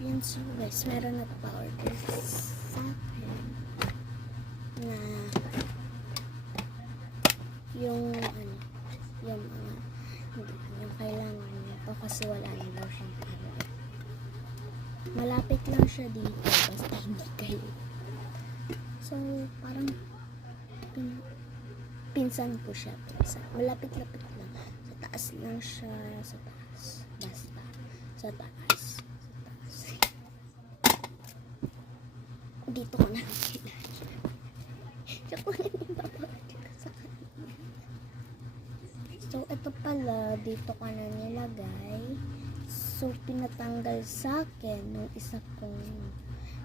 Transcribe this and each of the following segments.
Yan, so guys, meron nagpa-order sa akin na yung yung yung kailangan niya to kasi wala na daw siyang malapit lang siya dito basta hindi kayo. So parang pinsan ko siya, malapit-lapit lang, sa taas lang siya, sa taas, basta sa taas. Dito ko na so ito pala dito ko na nilagay. So pinatanggal sa akin nung isa kong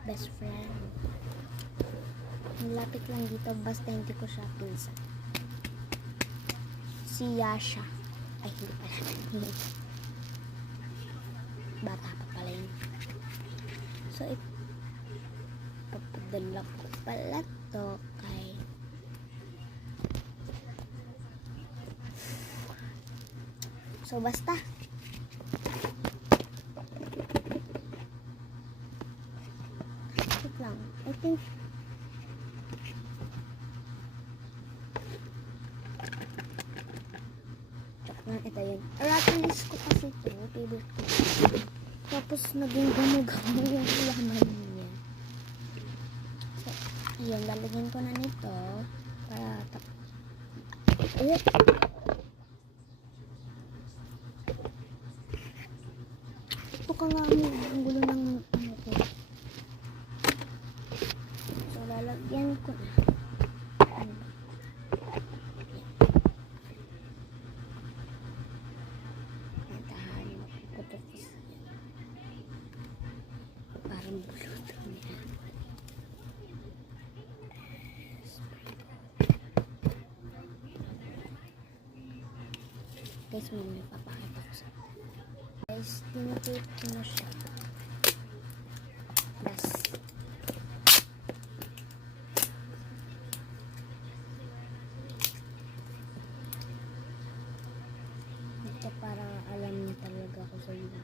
best friend. Malapit lang dito basta hindi ko siya pinsan. Si Yasha. Ay hindi pala. Bata pa pala yun. So ipapadala ko pala to kay so basta wait lang, I think ito yun. Aratilis ko kasi ito. Favorite ko. Tapos naging gamo-gamo yung laman niya. So, yun. Lalagyan ko na nito. Para ito ka nga ang gulo ng ano ko. So, lalagyan ko na. Parang bulot niya. Guys, may papakita ko sa guys, tinitip ko na siya. Plus ito para alam niya talaga ako sa iyo.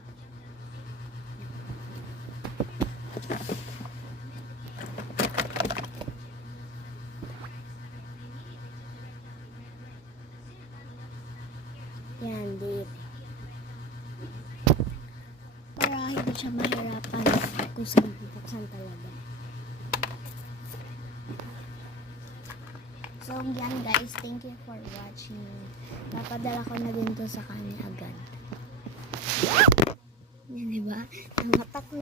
Yan, dito. Para hindi siya mahirapan kung saan bubuksan talaga. So, yan guys. Thank you for watching. Napadala ko na din to sa kanya agad. Yan, diba? Ang matak